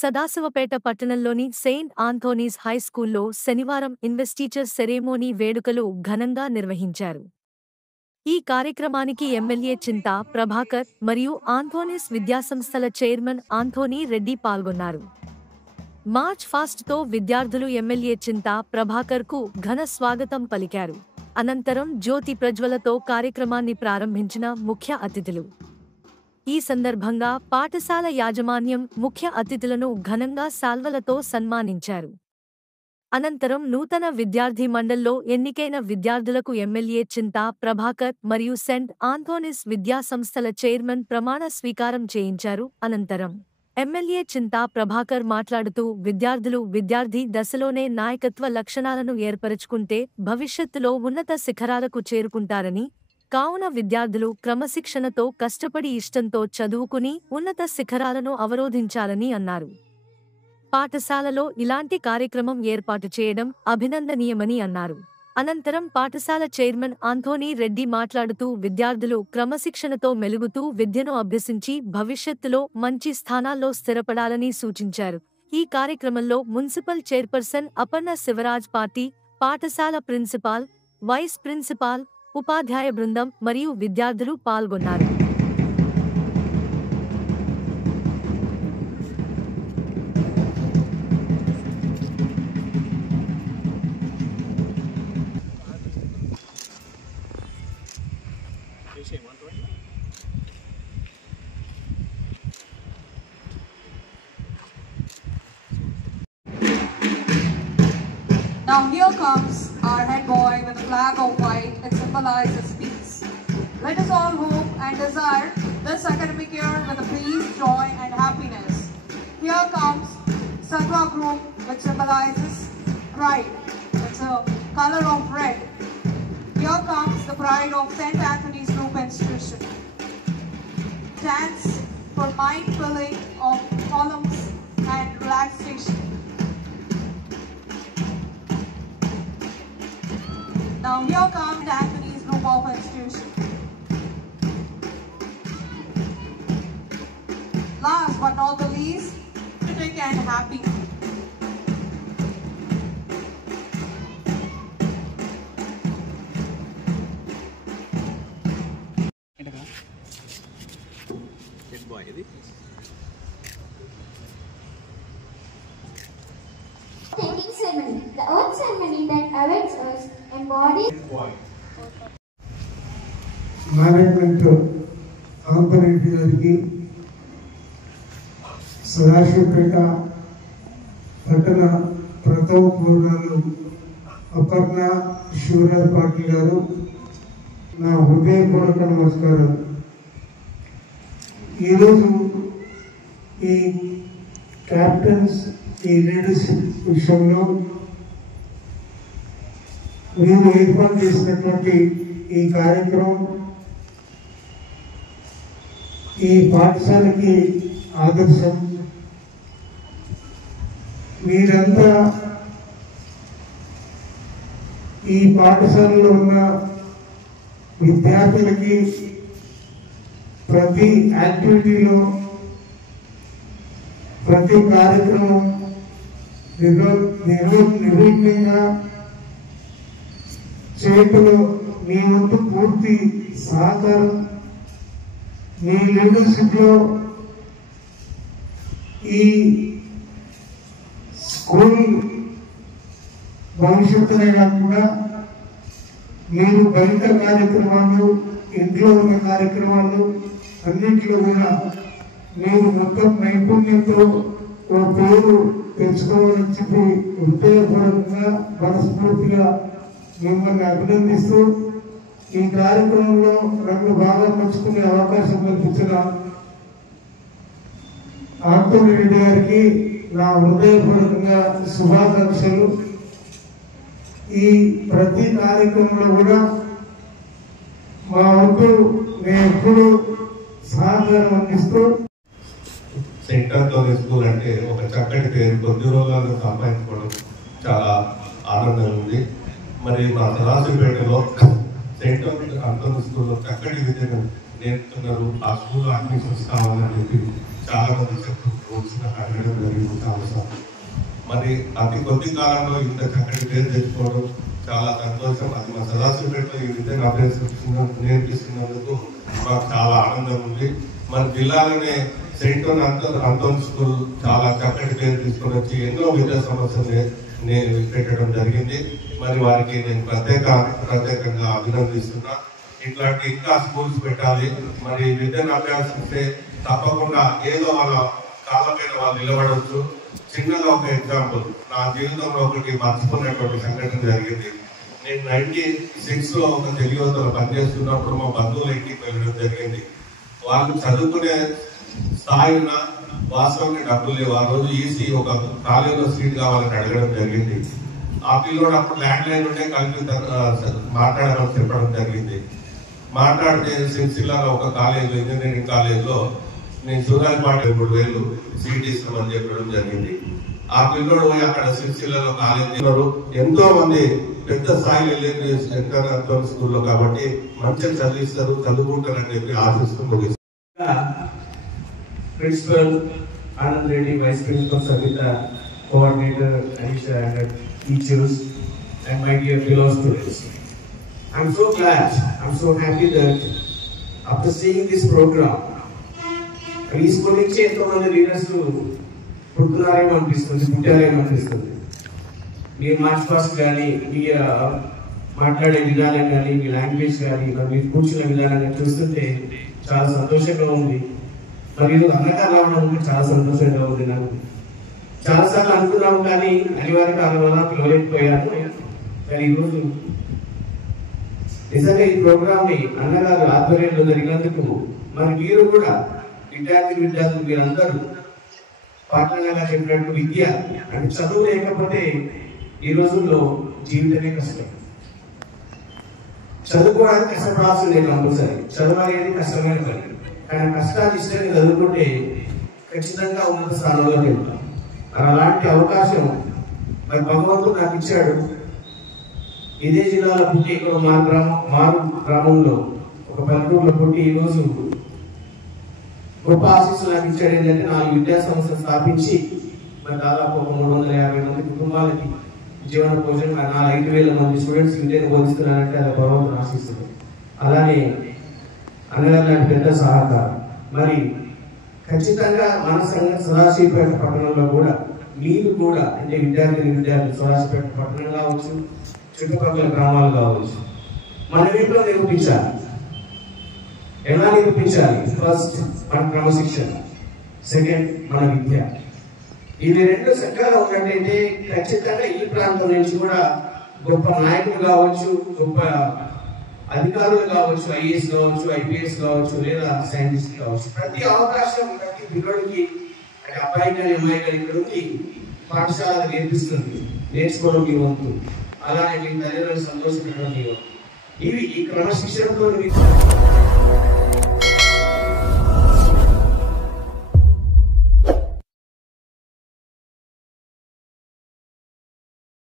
సదాశివపేట పట్టణంలోని Saint Anthony's high స్కూల్లో శనివారం ఇన్వెస్టిచర్ సెరేమోనీ వేడుకలు ఘనంగా నిర్వహించారు. ఈ కార్యక్రమానికి ఎమ్మెల్యే చింతా ప్రభాకర్ మరియు ఆంథోనీస్ విద్యాసంస్థల చైర్మన్ ఆంథోనీ రెడ్డి పాల్గొన్నారు. మార్చ్ ఫాస్ట్తో విద్యార్థులు ఎమ్మెల్యే చింతా ప్రభాకర్కు ఘన స్వాగతం పలికారు. అనంతరం జ్యోతి ప్రజ్వలతో కార్యక్రమాన్ని ప్రారంభించిన ముఖ్య అతిథులు. ఈ సందర్భంగా పాఠశాల యాజమాన్యం ముఖ్య అతిథులను ఘనంగా శాల్వలతో సన్మానించారు. అనంతరం నూతన విద్యార్థి మండల్లో ఎన్నికైన విద్యార్థులకు ఎమ్మెల్యే చింతా ప్రభాకర్ మరియు సెంట్ ఆంథోనీస్ విద్యా సంస్థల చైర్మన్ ప్రమాణ స్వీకారం చేయించారు. అనంతరం ఎమ్మెల్యే చింతా ప్రభాకర్ మాట్లాడుతూ విద్యార్థులు విద్యార్థి దశలోనే నాయకత్వ లక్షణాలను ఏర్పరచుకుంటే భవిష్యత్తులో ఉన్నత శిఖరాలకు చేరుకుంటారని, కావున విద్యార్థులు క్రమశిక్షణతో కష్టపడి ఇష్టంతో చదువుకుని ఉన్నత శిఖరాలను అవరోధించాలని అన్నారు. పాఠశాలలో ఇలాంటి కార్యక్రమం ఏర్పాటు చేయడం అభినందనీయమని అన్నారు. అనంతరం పాఠశాల చైర్మన్ ఆంథోనీ రెడ్డి మాట్లాడుతూ విద్యార్థులు క్రమశిక్షణతో మెలుగుతూ విద్యను అభ్యసించి భవిష్యత్తులో మంచి స్థానాల్లో స్థిరపడాలని సూచించారు. ఈ కార్యక్రమంలో మున్సిపల్ చైర్పర్సన్ అపర్ణ శివరాజ్ పార్టీ, పాఠశాల ప్రిన్సిపాల్, వైస్ ప్రిన్సిపాల్, ఉపాధ్యాయ బృందం మరియు విద్యార్థులు పాల్గొన్నారు. Now here comes our head boy with a flag of white. It symbolizes peace. Let us all hope and desire this academic year with a peace, joy and happiness. Here comes Sattva group, which symbolizes pride. It's a color of red. Here comes the pride of St. Anthony's Group Institution. Stands for mind filling of columns and relaxation. Now here comes Anthony's Group of Institution. Last but not the least, patriotic and happy. Thanking ceremony. The earth ceremony that awaits us embodies management component గారికి, సదాశివపేట పట్టణ ప్రథమ పౌరులు అపర్ణ శివరాజ్ పాటిల్ గారు, నా హృదయపూర్వక నమస్కారం. ఈరోజు ఈ క్యాప్టెన్స్, ఈ లీడర్షిప్ విషయంలో మీరు ఏర్పాటు చేసినటువంటి ఈ కార్యక్రమం ఈ పాఠశాలకి ఆదర్శం. మీరంతా ఈ పాఠశాలలో ఉన్న విద్యార్థులకి ప్రతి యాక్టివిటీలో, ప్రతి కార్యక్రమం నిర్విఘ్నంగా చేయటంలో మీ వంతు పూర్తి సహకారం, మీ లీడర్షిప్ లో ఈ స్కూల్ భవిష్యత్తునే కాకుండా మీరు బయట కార్యక్రమాలు, ఇంట్లో ఉన్న కార్యక్రమాలు అన్నింటిలో కూడా మీరు మొత్తం నైపుణ్యంతో ఓ పేరు తెచ్చుకోవాలని చెప్పి హృదయపూర్వకంగా మనస్ఫూర్తిగా మిమ్మల్ని అభినందిస్తూ ఈ కార్యక్రమంలో నన్ను బాగా పంచుకునే అవకాశం కల్పించిన ఆంథోనీ రెడ్డి గారికి నా హృదయపూర్వకంగా శుభాకాంక్షలు. ఈ ప్రతి కార్యక్రమంలో కూడా మా వంతు నేను ఎప్పుడు సహకారం అందిస్తూ సెయింట్ ఆంథోనీస్ స్కూల్ అంటే ఒక చక్కటి పేరు కొద్ది రోజుల్లో సంపాదించుకోవడం చాలా ఆనందంగా ఉంది. మరి మా సదాశివపేటలో సెయింట్ ఆంథోనీస్ స్కూల్లో చక్కటి విద్యను నేర్పుతున్నారు. ఆ స్కూల్లో అడ్మిషన్స్ కావాలని చెప్పి చాలా మంది అడగడం జరిగింది చాలాసార్లు. మరి అతి కొద్ది కాలంలో ఇంత చక్కటి పేరు తెచ్చుకోవడం చాలా సంతోషం. అది మా సదాశివపేటలో ఈ విధంగా నేర్పిస్తున్నందుకు మాకు చాలా ఆనందం ఉంది. మన జిల్లాలోనే సెయింట్ ఆంథోనీ స్కూల్ చాలా చక్కటి పేరు తీసుకొని వచ్చి ఎన్నో విద్యా సమస్యలు పెట్టడం జరిగింది. మరి వారికి నేను ప్రత్యేకంగా అభినందిస్తున్నా. ఇట్లాంటి ఇంకా స్కూల్స్ పెట్టాలి. మరి విద్యను అభ్యాసిస్తే తప్పకుండా ఏదో వాళ్ళ కాళ్ళపైన వాళ్ళు నిలబడవచ్చు. చిన్నగా ఒక ఎగ్జాంపుల్, నా జీవితంలో ఒకటి మర్చిపోయినటువంటి సంఘటన జరిగింది. నేను 96లో ఒక తెలుగులో పనిచేస్తున్నప్పుడు మా బంధువుల ఇంటికి వెళ్ళడం జరిగింది. వాళ్ళు చదువుకునే స్థాయి ఉన్న వాస్తవానికి డబ్బులు లేవు. ఆ రోజు ఈసీ ఒక కాలేజీలో సీట్ కావాలని అడగడం జరిగింది. ఆ పిల్లోడు అప్పుడు ల్యాండ్ లైన్ ఉంటే కలిపి మాట్లాడాలని చెప్పడం జరిగింది. మాట్లాడితే సిరిసిల్లాలో ఒక కాలేజీలో, ఇంజనీరింగ్ కాలేజీలో నేను సూరాజపాటి 3,000 సీట్ ఇస్తామని చెప్పడం జరిగింది. ఆ పిల్లోడు పోయి అక్కడ సిరిసిల్లాలో కాలేజీలో ఎంతో మంది పెద్ద స్థాయిలో వెళ్ళేది సెయింట్ ఆంథోనీ స్కూల్లో. కాబట్టి మంచిగా చదివిస్తారు, చదువుకుంటారని చెప్పి ఆశిస్తూ ముగిస్తారు. Principal Anand Reddy, Vice Principal Savita, Coordinator Anisha, and teachers, and my dear fellow students. I'm so glad, I'm so happy that after seeing this program, ఈ స్కూల్ నుంచి ఎంతో మంది లీడర్స్ పుట్టుకున్నారేమో అనిపిస్తుంది, పుట్టారేమో అనిపిస్తుంది. మీ మార్చ్ పాస్ట్ కానీ, మీ మాట్లాడే విధానం కానీ, మీ లాంగ్వేజ్ కానీ, మీరు కూర్చున్న విధానాన్ని చూస్తుంటే చాలా సంతోషంగా ఉంది. మరి అన్నగారు రావడం చాలా సంతోషంగా ఉంది. నాకు చాలాసార్లు అనుకున్నాము కానీ అనివార్య కారణం వల్ల పిలవలేకపోయాను. కానీ ఈరోజు నిజంగా ఈ ప్రోగ్రామ్ ని అన్నగారు ఆధ్వర్యంలో జరిగినందుకు మరి మీరు కూడా విద్యార్థులు మీరందరూ పాఠంగా చెప్పినట్టు విద్య అంటే చదువు లేకపోతే ఈ రోజుల్లో జీవితమే కష్టం. చదువుకోవడానికి కష్టపడాల్సిందే కంపల్సరీ. చదువు అనేది కష్టమైన పని. కానీ కష్టాన్ని ఇష్టంగా చదువుకుంటే ఖచ్చితంగా ఉన్నత స్థానంలోకి వెళ్తాం. అలాంటి అవకాశం మరి భగవంతుడు నాకు ఇచ్చాడు. ఇదే జిల్లాలో పుట్టి ఇక్కడ మారు గ్రామంలో ఒక పల్లెటూరులో పుట్టి ఈరోజు గొప్ప ఆశీస్సులు నాకు ఇచ్చాడు. ఏంటంటే 4 విద్యా సంస్థలు స్థాపించి మరి దాదాపు ఒక 350 మంది కుటుంబాలకి జీవన పోషణ 5,000 మంది స్టూడెంట్స్ విద్యను బోధిస్తున్నారంటే అది భగవంతుడు ఆశిస్తుంది. అలానే అన్నగారు లాంటి పెద్ద సహకారం. మరి ఖచ్చితంగా మన సంఘం సదాశివపేట పట్టణంలో కూడా మీరు కూడా అంటే విద్యార్థులు సదాశివపేట పట్టణం కావచ్చు, చుట్టుపక్కల గ్రామాలు కావచ్చు, మనం ఏంటో నిరూపించాలి. ఎలా నిరూపించాలి? ఫస్ట్ మన క్రమశిక్షణ, సెకండ్ మన విద్య. ఇవి 2 చక్కగా ఉన్నట్టయితే ఖచ్చితంగా ఈ ప్రాంతం నుంచి కూడా గొప్ప నాయకులు కావచ్చు, గొప్ప అధికారులు కావచ్చు, ఐఏఎస్ కావచ్చు, ఐపీఎస్ కావచ్చు, లేదా సైంటిస్ట్ కావచ్చు. ప్రతి అవకాశం ప్రతి పిల్లడికి అంటే అబ్బాయి కానీ అమ్మాయి కానీ ఇక్కడ ఉంది పాఠశాల నేర్పిస్తుంది. నేర్చుకోవడం మీ వంతు. అలానే మీ తల్లిదండ్రులు సంతోషపెట్టడం మీ వంతు. ఇవి ఈ క్రమశిక్షణతో